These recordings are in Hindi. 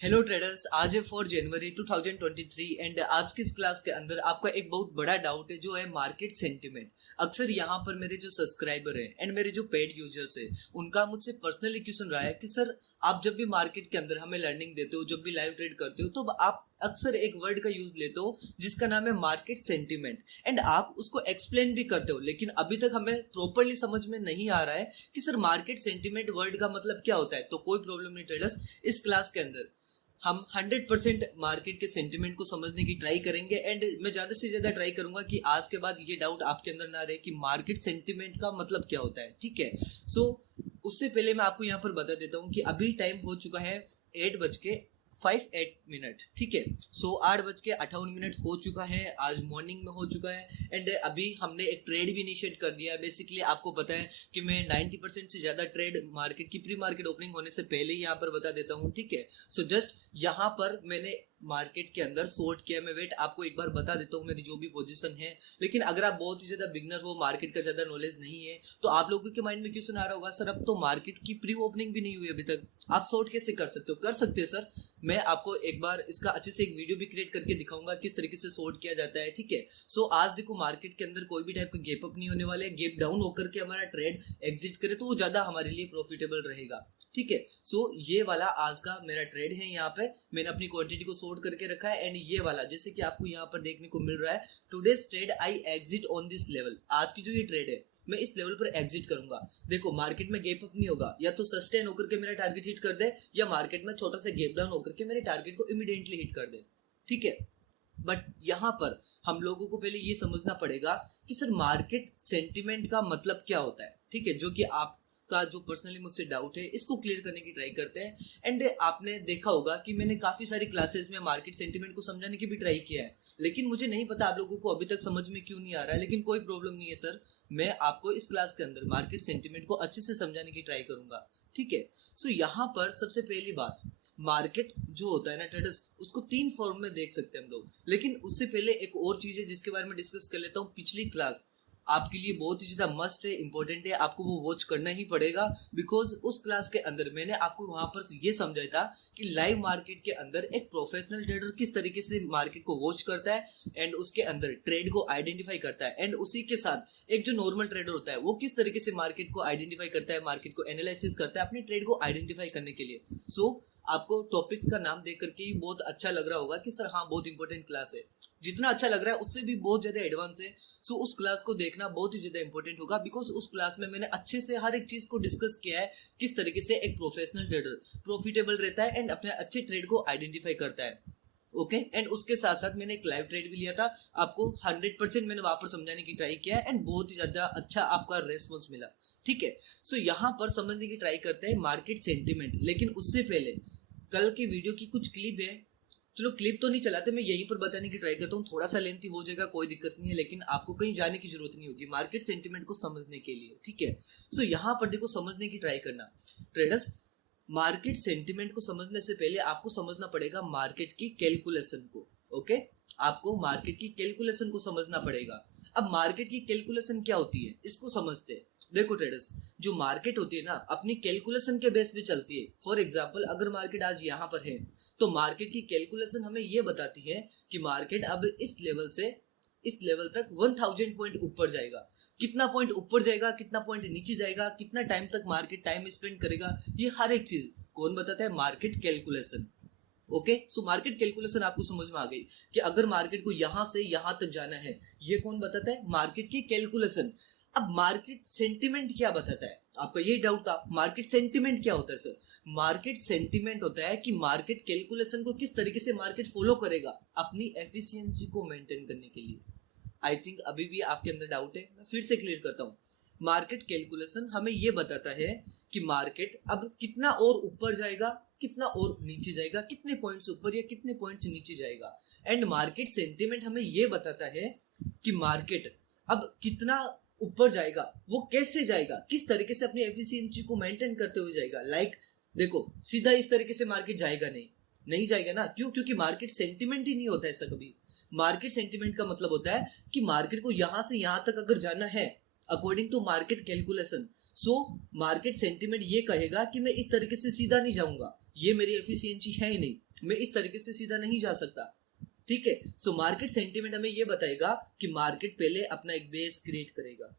हेलो ट्रेडर्स, आज है 4 जनवरी 2023 एंड आज की इस क्लास के अंदर आपका एक बहुत बड़ा डाउट है जो है मार्केट सेंटिमेंट। अक्सर यहाँ पर मेरे जो सब्सक्राइबर हैं एंड मेरे जो पेड यूजर्स हैं उनका मुझसे पर्सनली क्वेश्चन रहा है कि सर आप जब भी मार्केट के अंदर हमें लर्निंग देते हो, जब भी लाइव ट्रेड करते हो तो आप अक्सर एक वर्ड का यूज लेते हो जिसका नाम है मार्केट सेंटिमेंट एंड आप उसको एक्सप्लेन भी करते हो, लेकिन अभी तक हमें प्रॉपरली समझ में नहीं आ रहा है कि सर मार्केट सेंटिमेंट वर्ड का मतलब क्या होता है। तो कोई प्रॉब्लम नहीं ट्रेडर्स, इस क्लास के अंदर हम 100% मार्केट के सेंटिमेंट को समझने की ट्राई करेंगे एंड मैं ज्यादा से ज्यादा ट्राई करूंगा कि आज के बाद ये डाउट आपके अंदर ना रहे कि मार्केट सेंटिमेंट का मतलब क्या होता है। ठीक है, सो उससे पहले मैं आपको यहाँ पर बता देता हूँ कि अभी टाइम हो चुका है 8:58। ठीक है, सो 8:58 हो चुका है, आज मॉर्निंग में हो चुका है एंड अभी हमने एक ट्रेड भी इनिशिएट कर दिया है। बेसिकली आपको पता है कि मैं 90% से ज्यादा ट्रेड मार्केट की प्री मार्केट ओपनिंग होने से पहले ही यहाँ पर बता देता हूँ। ठीक है, सो जस्ट यहाँ पर मैंने मार्केट के अंदर शॉर्ट किया। मैं वेट आपको एक बार बता देता हूँ मेरी जो भी पोजीशन है, लेकिन अगर आप बहुत ही ज्यादा बिगनर हो, मार्केट का ज्यादा नॉलेज नहीं है, तो आप लोगों के माइंड में क्वेश्चन आ रहा होगा सर अब तो मार्केट की प्री ओपनिंग भी नहीं हुई अभी तक, आप शॉर्ट कैसे कर सकते हो? कर सकते हैं सर, मैं आपको एक बार इसका अच्छे से एक वीडियो भी क्रिएट करके दिखाऊंगा किस तरीके से शॉर्ट किया जाता है। ठीक है, सो आज देखो मार्केट के अंदर कोई भी टाइप का गैप अप नहीं होने वाले, गैप डाउन होकर के हमारा ट्रेड एग्जिट करे तो वो ज्यादा हमारे लिए प्रॉफिटेबल रहेगा। ठीक है, सो ये वाला आज का मेरा ट्रेड है। यहाँ पे मैंने अपनी क्वांटिटी को शॉर्ट करके रखा है एंड ये वाला जैसे कि आपको यहाँ पर देखने को मिल रहा है, today's trade I exit on this level. आज की जो ये ट्रेड है मैं इस लेवल पर एग्जिट करूंगा। देखो मार्केट में गैप अप नहीं होगा, या तो सस्टेन होकर के मेरा टारगेट हिट कर दे या मार्केट में छोटा सा गैप डाउन होकर के मेरे टारगेट को इमीडिएटली हिट कर दे। ठीक है, बट यहाँ पर हम लोगों को पहले ये समझना पड़ेगा कि सर मार्केट सेंटिमेंट का मतलब क्या होता है। ठीक है, जो कि आप का जो पर्सनली मुझसे डाउट है इसको क्लियर करने की ट्राई करते हैं। एंड आपने देखा होगा कि मैंने काफी सारी क्लासेस में मार्केट सेंटिमेंट को समझाने की भी ट्राई किया है, लेकिन मुझे नहीं पता आप लोगों को अभी तक समझ में क्यों नहीं आ रहा है। लेकिन कोई प्रॉब्लम नहीं है सर, मैं आपको इस क्लास के अंदर मार्केट सेंटिमेंट को अच्छे से समझाने की ट्राई करूंगा। ठीक है, सो यहाँ पर सबसे पहली बात, मार्केट जो होता है ना ट्रेडर्स, उसको 3 फॉर्म में देख सकते हैं हम लोग। लेकिन उससे पहले एक और चीज है जिसके बारे में डिस्कस कर लेता हूँ। पिछली क्लास आपके लिए बहुत ही ज्यादा मस्ट है, इंपॉर्टेंट है, आपको वो वॉच करना ही पड़ेगा बिकॉज उस क्लास के अंदर मैंने आपको वहां पर ये समझाया था कि लाइव मार्केट के अंदर एक प्रोफेशनल ट्रेडर किस तरीके से मार्केट को वॉच करता है एंड उसके अंदर ट्रेड को आइडेंटिफाई करता है, एंड उसी के साथ एक जो नॉर्मल ट्रेडर होता है वो किस तरीके से मार्केट को आइडेंटिफाई करता है, मार्केट को एनालिसिस करता है अपने ट्रेड को आइडेंटिफाई करने के लिए। सो आपको टॉपिक्स का नाम देख करके ही बहुत अच्छा लग रहा होगा कि सर हाँ बहुत इंपॉर्टेंट क्लास है। जितना अच्छा लग रहा है उससे भी बहुत ज्यादा एडवांस है। सो उस क्लास को देखना बहुत ही ज्यादा इंपॉर्टेंट होगा बिकॉज उस क्लास में मैंने अच्छे से हर एक चीज को डिस्कस किया है, किस तरीके से एक प्रोफेशनल ट्रेडर प्रॉफिटेबल रहता है एंड अपने अच्छे ट्रेड को आइडेंटिफाई करता है। ओके, एंड उसके साथ साथ मैंने एक लाइव ट्रेड भी लिया था, आपको 100% मैंने वहां पर समझाने की ट्राई किया एंड बहुत ही ज्यादा अच्छा आपका रेस्पॉन्स मिला। ठीक है, सो यहाँ पर समझने की ट्राई करते हैं मार्केट सेंटिमेंट। लेकिन उससे पहले कल की वीडियो की कुछ क्लिप है, चलो क्लिप तो नहीं चलाते, मैं यहीं पर बताने की ट्राई करता हूँ। थोड़ा सा लेंथी हो जाएगा, कोई दिक्कत नहीं है, लेकिन आपको कहीं जाने की जरूरत नहीं होगी मार्केट सेंटिमेंट को समझने के लिए। ठीक है, सो यहाँ पर देखो समझने की ट्राई करना ट्रेडर्स, मार्केट सेंटिमेंट को समझने से पहले आपको समझना पड़ेगा मार्केट की कैलकुलेशन को। ओके, आपको मार्केट की कैलकुलेशन को समझना पड़ेगा। अब मार्केट की कैलकुलेशन क्या होती है इसको समझते हैं। देखो ट्रेडर्स, जो मार्केट होती है ना अपनी कैलकुलेशन के बेस पे चलती है। फॉर एग्जांपल अगर मार्केट आज यहाँ पर है तो मार्केट की कैलकुलेशन हमें ये बताती है कि मार्केट अब इस लेवल से इस लेवल तक 1000 पॉइंट ऊपर जाएगा। कितना पॉइंट ऊपर जाएगा, कितना पॉइंट नीचे जाएगा, कितना टाइम तक मार्केट टाइम स्पेंड करेगा, ये हर एक चीज कौन बताता है? Market calculation. Okay, so market calculation आपको समझ में आ गई कि अगर मार्केट को यहां से यहां तक जाना है, ये कौन बताता है? मार्केट की कैलकुलेशन। अब मार्केट सेंटिमेंट क्या बताता है? आपका ये डाउट था, मार्केट सेंटिमेंट क्या होता है सर? मार्केट सेंटिमेंट होता है कि मार्केट कैलकुलेशन को किस तरीके से मार्केट फॉलो करेगा अपनी एफिशिएंसी को मेंटेन करने के लिए। आई थिंक अभी भी आपके अंदर डाउट है, मैं फिर से क्लियर करता हूँ। मार्केट कैलकुलेशन हमें यह बताता है कि मार्केट अब कितना और ऊपर जाएगा, कितना और नीचे जाएगा, कितने पॉइंट्स ऊपर या कितने पॉइंट्स नीचे जाएगा। एंड मार्केट सेंटिमेंट हमें यह बताता है कि मार्केट अब कितना ऊपर जाएगा, वो कैसे जाएगा, किस तरीके से अपनी एफिशिएंसी को मेंटेन करते हुए जाएगा। लाइक देखो सीधा इस तरीके से मार्केट जाएगा नहीं जाएगा ना। क्यों? क्योंकि मार्केट सेंटिमेंट ही नहीं होता ऐसा कभी। मार्केट सेंटिमेंट का मतलब होता है कि मार्केट को यहां से यहां तक अगर जाना है according to market calculation, so market sentiment ये कहेगा कि मैं इस तरीके से सीधा नहीं जाऊंगा, ये मेरी एफिशिएंसी है ही नहीं। मैं इस तरीके से सीधा नहीं जा सकता। ठीक है, सो मार्केट सेंटिमेंट हमें ये बताएगा कि मार्केट पहले अपना एक बेस क्रिएट करेगा,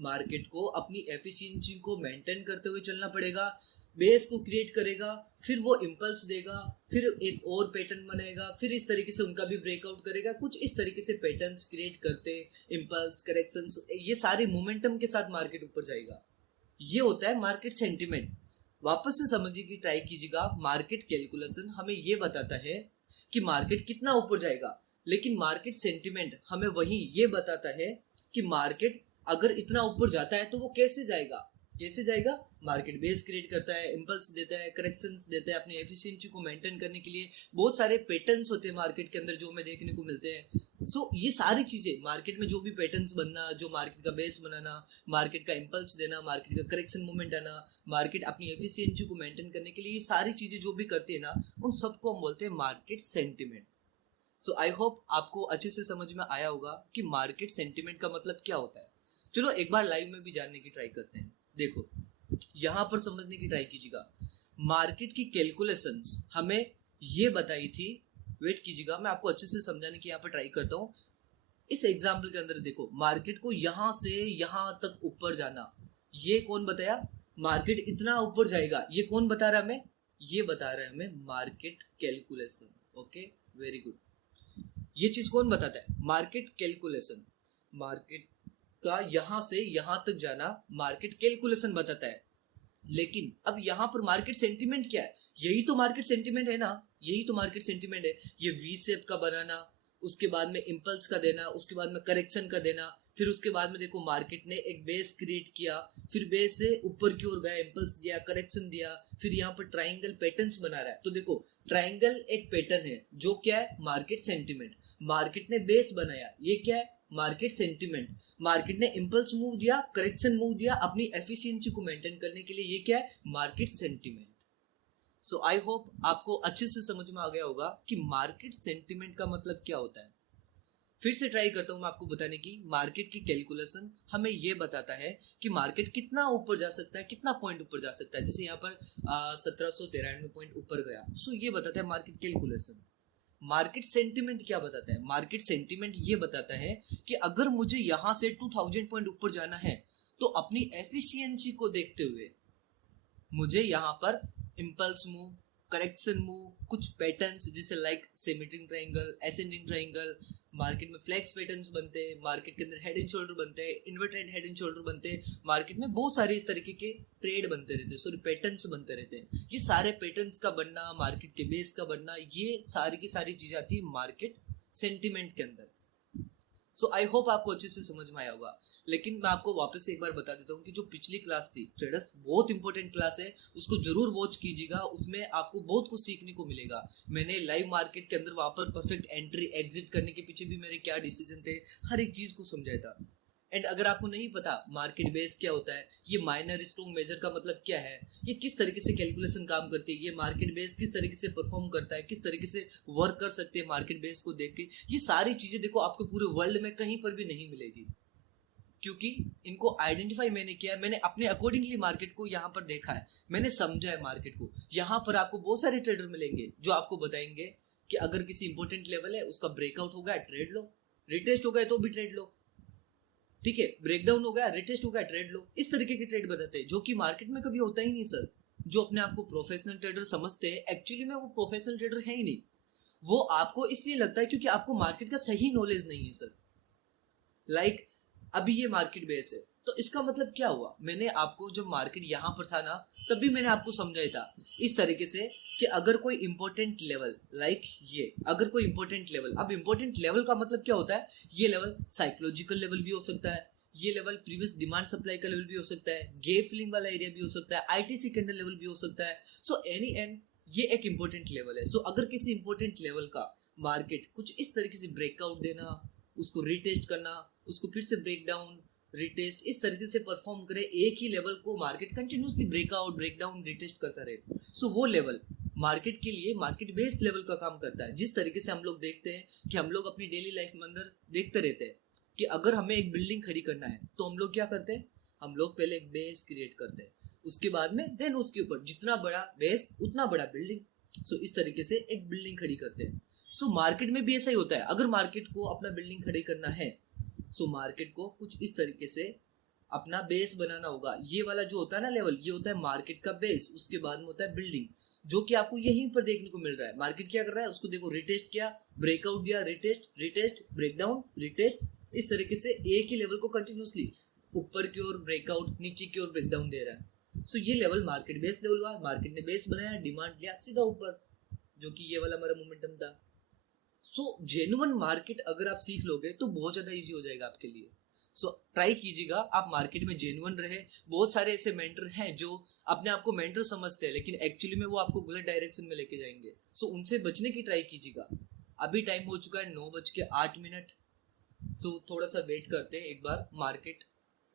मार्केट को अपनी एफिशिएंसी को मेंटेन करते हुए चलना पड़ेगा, बेस को क्रिएट करेगा, फिर वो इम्पल्स देगा, फिर एक और पैटर्न बनाएगा, फिर इस तरीके से उनका भी ब्रेकआउट करेगा। कुछ इस तरीके से पैटर्न्स क्रिएट करते, इम्पल्स, करेक्शंस, ये सारे मोमेंटम के साथ मार्केट ऊपर जाएगा। ये होता है मार्केट सेंटिमेंट। वापस से समझिए कि ट्राई कीजिएगा, मार्केट कैलकुलेशन हमें ये बताता है कि मार्केट कितना ऊपर जाएगा, लेकिन मार्केट सेंटिमेंट हमें वही ये बताता है कि मार्केट अगर इतना ऊपर जाता है तो वो कैसे जाएगा। कैसे जाएगा? मार्केट बेस क्रिएट करता है, इम्पल्स देता है, करेक्शंस देता है, अपनी एफिशिएंसी को मेंटेन करने के लिए बहुत सारे पैटर्न्स होते हैं मार्केट के अंदर जो हमें देखने को मिलते हैं। सो ये सारी चीजें मार्केट में जो भी पैटर्न्स बनना, जो मार्केट का बेस बनाना, मार्केट का इम्पल्स देना, मार्केट का करेक्शन मूवमेंट आना, मार्केट अपनी एफिशिएंसी को मेंटेन करने के लिए ये सारी चीजें जो भी करती है ना, उन सबको हम बोलते हैं market sentiment. So I hope आपको अच्छे से समझ में आया होगा कि मार्केट सेंटिमेंट का मतलब क्या होता है। चलो एक बार लाइव में भी जानने की ट्राई करते हैं। देखो, यहां पर समझने की ट्राई कीजिएगा, मार्केट की कैलकुलेशंस हमें ये बताई थी, वेट कीजिएगा मैं आपको अच्छे से समझाने की यहाँ पर ट्राई करता हूँ। इस एग्जाम्पल के अंदर देखो, मार्केट को यहां से यहां तक ऊपर जाना, ये कौन बताया? मार्केट इतना ऊपर जाएगा, ये कौन बता रहा है हमें? ये बता रहा है हमें market calculation. Okay, very good. ये चीज कौन बताता है? Market calculation. मार्केट का यहां से यहां तक जाना मार्केट कैलकुलेशन बताता है। लेकिन अब यहां पर मार्केट सेंटिमेंट क्या है? यही तो मार्केट सेंटिमेंट है ना, यही तो मार्केट सेंटिमेंट है। ये वी शेप का बनाना, उसके बाद में इम्पल्स का देना, उसके बाद में करेक्शन का देना, फिर उसके बाद में देखो मार्केट ने एक बेस क्रिएट किया, फिर बेस से ऊपर की ओर गया, इम्पल्स दिया, करेक्शन दिया, फिर यहाँ पर ट्राइंगल पैटर्न्स बना रहा है। तो देखो, ट्राइंगल एक पैटर्न है जो क्या है? Market sentiment. मार्केट ने बेस बनाया, ये क्या है? Market sentiment. मार्केट ने इम्पल्स मूव दिया, करेक्शन मूव दिया अपनी एफिशिएंसी को मेंटेन करने के लिए, ये क्या है? Market sentiment. So I hope आपको अच्छे से समझ में आ गया होगा कि मार्केट सेंटिमेंट का मतलब क्या होता है। फिर से ट्राई करता हूं मैं आपको बताने की। मार्केट की कैलकुलेशन हमें ये बताता है कि मार्केट कितना ऊपर जा सकता है, कितना पॉइंट ऊपर जा सकता है। जैसे यहाँ पर 1793 पॉइंट ऊपर गया, सो ये बताता है मार्केट कैलकुलेशन। मार्केट सेंटिमेंट क्या बताता है? मार्केट सेंटिमेंट ये बताता है कि अगर मुझे यहां से 2000 पॉइंट ऊपर जाना है तो अपनी एफिशिएंसी को देखते हुए मुझे यहाँ पर इम्पल्स मूव, करेक्शन मूव, कुछ पैटर्न्स जैसे like symmetric triangle, ascending triangle, market में फ्लैक्स पैटर्न्स बनते हैं, मार्केट के अंदर हेड एंड शोल्डर बनते हैं, इन्वर्टेड हेड एंड शोल्डर बनते हैं, मार्केट में बहुत सारे इस तरीके के ट्रेड बनते रहते हैं, सॉरी पैटर्न्स बनते रहते हैं। ये सारे पैटर्न्स का बनना, मार्केट के बेस का बनना, ये सारी की सारी चीजें आती है मार्केट सेंटिमेंट के अंदर। सो आई होप आपको अच्छे से समझ में आया होगा। लेकिन मैं आपको वापस से एक बार बता देता हूँ कि जो पिछली क्लास थी ट्रेडर्स, बहुत इंपॉर्टेंट क्लास है, उसको जरूर वॉच कीजिएगा, उसमें आपको बहुत कुछ सीखने को मिलेगा। मैंने लाइव मार्केट के अंदर वहां पर परफेक्ट एंट्री एग्जिट करने के पीछे भी मेरे क्या डिसीजन थे, हर एक चीज को समझाया था। एंड अगर आपको नहीं पता मार्केट बेस क्या होता है, ये माइनर स्ट्रॉन्ग मेजर का मतलब क्या है, ये किस तरीके से कैलकुलेशन काम करती है, ये मार्केट बेस किस तरीके से परफॉर्म करता है, किस तरीके से वर्क कर सकते हैं मार्केट बेस को देख के, ये सारी चीजें देखो आपको पूरे वर्ल्ड में कहीं पर भी नहीं मिलेगी, क्योंकि इनको आइडेंटिफाई मैंने किया है, मैंने अपने अकॉर्डिंगली मार्केट को यहाँ पर देखा है, मैंने समझा है मार्केट को। यहाँ पर आपको बहुत सारे ट्रेडर मिलेंगे जो आपको बताएंगे कि अगर किसी इंपॉर्टेंट लेवल है उसका ब्रेकआउट हो गया ट्रेड लो, रिटेस्ट हो गया तो भी ट्रेड लो, ठीक है, ब्रेकडाउन हो गया, रिटेस्ट हो गया, ट्रेड लो। इस तरीके के ट्रेड बताते हैं जो कि मार्केट में कभी होता ही नहीं सर। जो अपने आप को प्रोफेशनल ट्रेडर समझते हैं, एक्चुअली में वो प्रोफेशनल ट्रेडर है ही नहीं। वो आपको इसलिए लगता है क्योंकि आपको मार्केट का सही नॉलेज नहीं है सर। लाइक अभी ये मार्केट बेस है, तो इसका मतलब क्या हुआ? मैंने आपको जब मार्केट यहां पर था ना, तब भी मैंने आपको समझाया था इस तरीके से कि अगर कोई इंपॉर्टेंट लेवल, लाइक ये, अगर कोई इंपॉर्टेंट लेवल, अब इंपॉर्टेंट लेवल का मतलब क्या होता है? ये लेवल साइकोलॉजिकल लेवल भी हो सकता है, ये लेवल प्रीवियस डिमांड सप्लाई का लेवल भी हो सकता है, गे फिलिंग वाला एरिया भी हो सकता है, आईटीसी कैंडल लेवल भी हो सकता है। सो एनी एंड ये एक इंपॉर्टेंट लेवल है। सो अगर किसी इंपॉर्टेंट लेवल का मार्केट कुछ इस तरीके से ब्रेकआउट देना, उसको रिटेस्ट करना, उसको फिर से ब्रेक डाउन, रिटेस्ट, इस तरीके से परफॉर्म करे, एक ही लेवल को market continuously breakout, breakdown, retest करता रहे, सो वो लेवल मार्केट के लिए मार्केट बेस्ड लेवल का काम करता है। जिस तरीके से हम लोग देखते हैं कि हम लोग अपनी डेली लाइफ में अंदर देखते रहते हैं कि अगर हमें एक बिल्डिंग खड़ी करना है तो हम लोग क्या करते हैं? हम लोग पहले एक बेस क्रिएट करते हैं, उसके बाद में देन उसके ऊपर जितना बड़ा बेस उतना बड़ा बिल्डिंग, सो इस तरीके से एक बिल्डिंग खड़ी करते हैं। सो मार्केट में भी ऐसा ही होता है। अगर मार्केट को अपना बिल्डिंग खड़ी करना है, सो मार्केट को कुछ इस तरीके से अपना बेस बनाना होगा। ये वाला जो होता है ना लेवल, ये होता है मार्केट का बेस। उसके बाद में होता है बिल्डिंग, जो कि आपको यहीं पर देखने को मिल रहा है। मार्केट क्या कर रहा है, उसको देखो, रिटेस्ट किया, ब्रेकआउट दिया, रिटेस्ट, रिटेस्ट, ब्रेकडाउन, रिटेस्ट, इस तरीके से एक ही लेवल को कंटिन्यूसली ऊपर की ओर ब्रेकआउट, नीचे की ओर ब्रेकडाउन दे रहा है। सो ये लेवल मार्केट बेस लेवल हुआ। मार्केट ने बेस बनाया, डिमांड लिया, सीधा ऊपर, जो कि ये वाला हमारा मोमेंटम था। सो जेन्युइन मार्केट अगर आप सीख लोगे तो बहुत ज्यादा इजी हो जाएगा आपके लिए। सो ट्राई कीजिएगा आप मार्केट में जेन्युइन रहे। बहुत सारे ऐसे मेंटर हैं जो अपने आप को मेंटर समझते हैं, लेकिन एक्चुअली में वो आपको गलत डायरेक्शन में लेके जाएंगे। सो उनसे बचने की ट्राई कीजिएगा। अभी टाइम हो चुका है 9:08। सो थोड़ा सा वेट करते हैं, एक बार मार्केट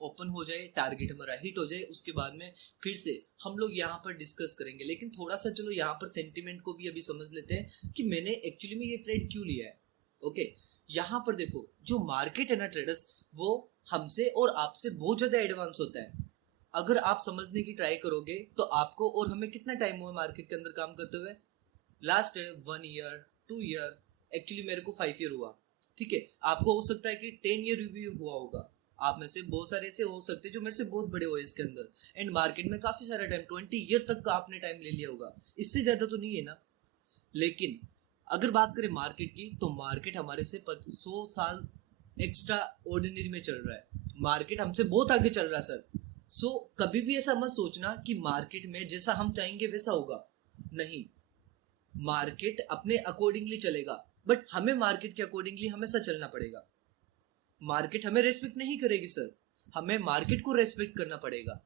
ओपन हो जाए, टारगेट हमारा हिट हो जाए, उसके बाद में फिर से हम लोग यहाँ पर डिस्कस करेंगे। लेकिन थोड़ा सा चलो यहाँ पर सेंटिमेंट को भी अभी समझ लेते हैं कि मैंने एक्चुअली में ये ट्रेड क्यों लिया है। ओके, यहाँ पर देखो, जो मार्केट है ना ट्रेडर्स, वो हमसे और आपसे बहुत ज्यादा एडवांस होता है। अगर आप समझने की ट्राई करोगे तो आपको और हमें कितना टाइम हुआ मार्केट के अंदर काम करते हुए? लास्ट 1 ईयर, 2 ईयर, एक्चुअली मेरे को 5 ईयर हुआ। ठीक है, आपको हो सकता है कि 10 ईयर भी हुआ होगा। आप में से बहुत सारे ऐसे हो सकते हैं जो मेरे से बहुत बड़े हो इसके अंदर, एंड मार्केट में काफी सारा टाइम, 20 ईयर तक का आपने टाइम ले लिया होगा। इससे ज्यादा तो नहीं है ना। लेकिन अगर बात करें मार्केट की, तो मार्केट हमारे से 100 साल एक्स्ट्रा ऑर्डिनरी में चल रहा है। मार्केट हमसे बहुत आगे चल रहा है सर। सो कभी भी ऐसा मत सोचना कि मार्केट में जैसा हम चाहेंगे वैसा होगा। नहीं, मार्केट अपने अकॉर्डिंगली चलेगा, बट हमें मार्केट के अकॉर्डिंगली हमेशा चलना पड़ेगा। मार्केट हमें रेस्पेक्ट नहीं करेगी सर, हमें मार्केट को रेस्पेक्ट करना पड़ेगा।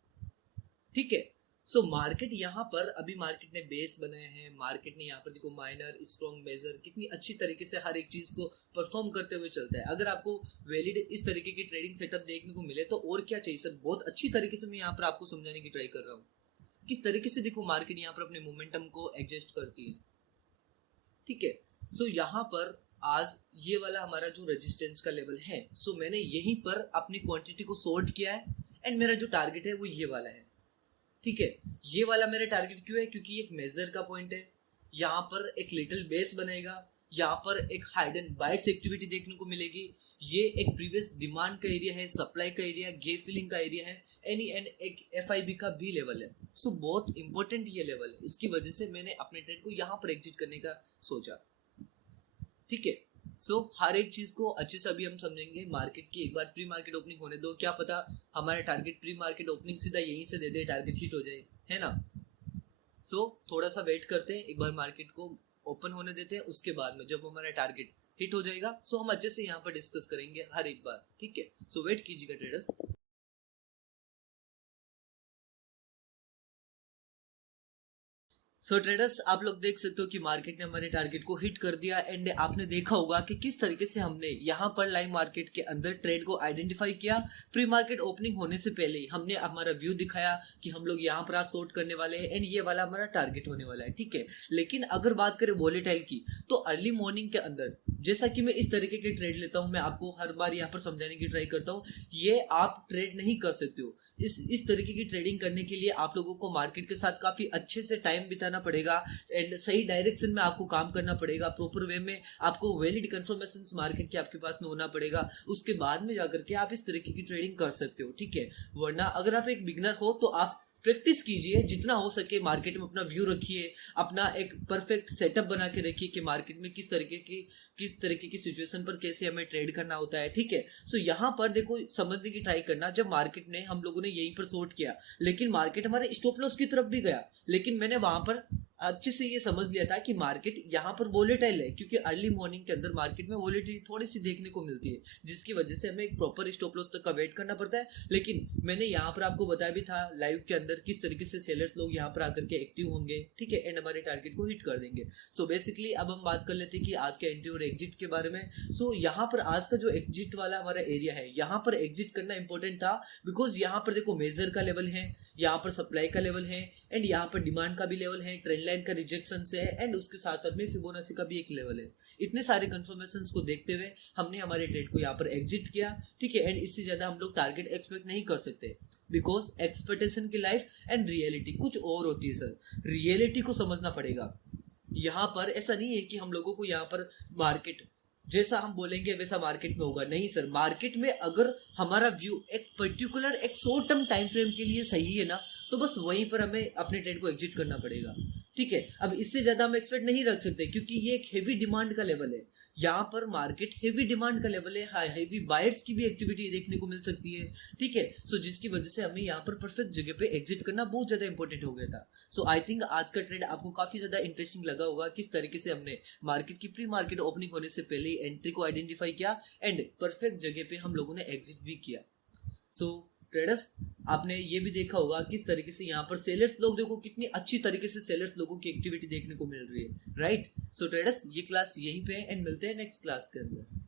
ठीक है। सो मार्केट यहाँ पर अभी मार्केट ने बेस बनाए हैं। मार्केट ने यहाँ पर देखो माइनर, स्ट्रॉन्ग, मेजर, कितनी अच्छी तरीके से हर एक चीज को परफॉर्म करते हुए चलता है। अगर आपको वैलिड इस तरीके की ट्रेडिंग सेटअप देखने को मिले तो और क्या चाहिए सर। बहुत अच्छी तरीके से मैं यहाँ पर आपको समझाने की ट्राई कर रहा हूँ किस तरीके से देखो मार्केट यहाँ पर अपने मोमेंटम को एडजस्ट करती है। ठीक है। सो यहाँ पर आज ये वाला हमारा जो रेजिस्टेंस का लेवल है, सो मैंने यहीं पर अपनी क्वांटिटी को सॉर्ट किया है, एंड मेरा जो टारगेट है वो ये वाला है। ठीक है, ये वाला मेरा टारगेट क्यों है? क्योंकि एक मेजर का पॉइंट है, यहाँ पर एक लिटिल बेस बनेगा, यहाँ पर एक हाइडन बाइट्स एक्टिविटी देखने को मिलेगी। ये एक प्रीवियस डिमांड का एरिया है, सप्लाई का एरिया है, गेप फिलिंग का एरिया है, एनी एंड एक FIB का भी लेवल है। सो बहुत इंपॉर्टेंट ये लेवल है। इसकी वजह से मैंने अपने ट्रेड को यहाँ पर एग्जिट करने का सोचा। ठीक है। सो हर एक चीज को अच्छे से अभी हम समझेंगे। मार्केट की एक बार प्री मार्केट ओपनिंग होने दो, क्या पता हमारा टारगेट प्री मार्केट ओपनिंग सीधा यहीं से दे दे, टारगेट हिट हो जाए, है ना। सो थोड़ा सा वेट करते हैं, एक बार मार्केट को ओपन होने देते हैं, उसके बाद में जब हमारा टारगेट हिट हो जाएगा सो हम अच्छे से यहाँ पर डिस्कस करेंगे हर एक बार। ठीक है, सो वेट कीजिएगा ट्रेडर्स। सो ट्रेडर्स, आप लोग देख सकते हो कि मार्केट ने हमारे टारगेट को हिट कर दिया, एंड आपने देखा होगा कि किस तरीके से हमने यहाँ पर लाइव मार्केट के अंदर ट्रेड को आइडेंटिफाई किया। प्री मार्केट ओपनिंग होने से पहले ही हमने हमारा व्यू दिखाया कि हम लोग यहाँ पर आज शॉर्ट करने वाले हैं, एंड ये वाला हमारा टारगेट होने वाला है। ठीक है, लेकिन अगर बात करें वॉलेटाइल की, तो अर्ली मॉर्निंग के अंदर जैसा कि मैं इस तरीके के ट्रेड लेता हूँ, मैं आपको हर बार यहाँ पर समझाने की ट्राई करता हूँ, ये आप ट्रेड नहीं कर सकते हो। इस तरीके की ट्रेडिंग करने के लिए आप लोगों को मार्केट के साथ काफी अच्छे से टाइम बिताना पड़ेगा, एंड सही डायरेक्शन में आपको काम करना पड़ेगा। प्रॉपर वे में आपको वैलिड कंफर्मेशंस मार्केट के आपके पास में होना पड़ेगा। उसके बाद में जाकर के आप इस तरीके की ट्रेडिंग कर सकते हो। ठीक है, वरना अगर आप एक बिगनर हो तो आप प्रैक्टिस कीजिए जितना हो सके, मार्केट में अपना व्यू रखिए, अपना एक परफेक्ट सेटअप बना के रखिए कि मार्केट में किस तरीके की सिचुएशन पर कैसे हमें ट्रेड करना होता है। ठीक है, सो यहाँ पर देखो समझने की ट्राई करना, जब मार्केट ने हम लोगों ने यहीं पर शॉर्ट किया, लेकिन मार्केट हमारे स्टॉप लॉस की तरफ भी गया, लेकिन मैंने वहां पर अच्छे से ये समझ लिया था कि मार्केट यहाँ पर वोलेटाइल है, क्योंकि अर्ली मॉर्निंग के अंदर मार्केट में वोलेटिलिटी थोड़ी सी देखने को मिलती है, जिसकी वजह से हमें एक प्रॉपर स्टॉप लॉस तक का वेट करना पड़ता है। लेकिन मैंने यहाँ पर आपको बताया भी था लाइव के अंदर किस तरीके से सेलर्स लोग यहाँ पर आकर के एक्टिव होंगे। ठीक है, एंड हमारे टारगेट को हिट कर देंगे। सो बेसिकली अब हम बात कर लेते हैं कि आज के एंट्री और एग्जिट के बारे में। सो यहाँ पर आज का जो एग्जिट वाला हमारा एरिया है, यहाँ पर एग्जिट करना इंपॉर्टेंट था, बिकॉज यहाँ पर देखो मेजर का लेवल है, यहाँ पर सप्लाई का लेवल है, एंड यहाँ पर डिमांड का भी लेवल है, ट्रेंड लाइन का रिजेक्शन से है, एंड उसके साथ साथ में फिबोनाची का भी एक लेवल है। इतने सारे कंफर्मेशंस को देखते हुए हमने हमारे ट्रेड को यहाँ पर एग्जिट किया। ठीक है, एंड इससे ज्यादा हम लोग टारगेट एक्सपेक्ट नहीं कर सकते, बिकॉज एक्सपेक्टेशन की लाइफ एंड रियलिटी कुछ और होती है सर। रियलिटी को समझना पड़ेगा। यहाँ पर ऐसा नहीं है कि हम लोगों को यहाँ पर मार्केट जैसा हम बोलेंगे वैसा मार्केट में होगा, नहीं सर। मार्केट में अगर हमारा व्यू एक पर्टिकुलर एक शॉर्ट टर्म टाइम फ्रेम के लिए सही है ना, तो बस वहीं पर हमें अपने ट्रेड को एग्जिट करना पड़ेगा। ठीक है, अब इससे ज्यादा हम एक्सपेक्ट नहीं रख सकते क्योंकि ये एक हेवी डिमांड का लेवल है। यहाँ पर मार्केट हेवी डिमांड का लेवल है, हाँ हेवी बायर्स की भी एक्टिविटी देखने को मिल सकती है। ठीक है, सो जिसकी वजह से हमें यहाँ पर परफेक्ट जगह पे एग्जिट करना बहुत ज्यादा इंपॉर्टेंट हो गया था। सो आई थिंक आज का ट्रेड आपको काफी ज्यादा इंटरेस्टिंग लगा होगा, किस तरीके से हमने मार्केट की प्री मार्केट ओपनिंग होने से पहले ही एंट्री को आइडेंटिफाई किया एंड परफेक्ट जगह पे हम लोगों ने एग्जिट भी किया। सो ट्रेडर्स, आपने ये भी देखा होगा किस तरीके से यहाँ पर सेलर्स लोग, देखो कितनी अच्छी तरीके से सेलर्स लोगों की एक्टिविटी देखने को मिल रही है, राइट। सो ट्रेडर्स, ये क्लास यहीं पे है एंड मिलते हैं नेक्स्ट क्लास के अंदर।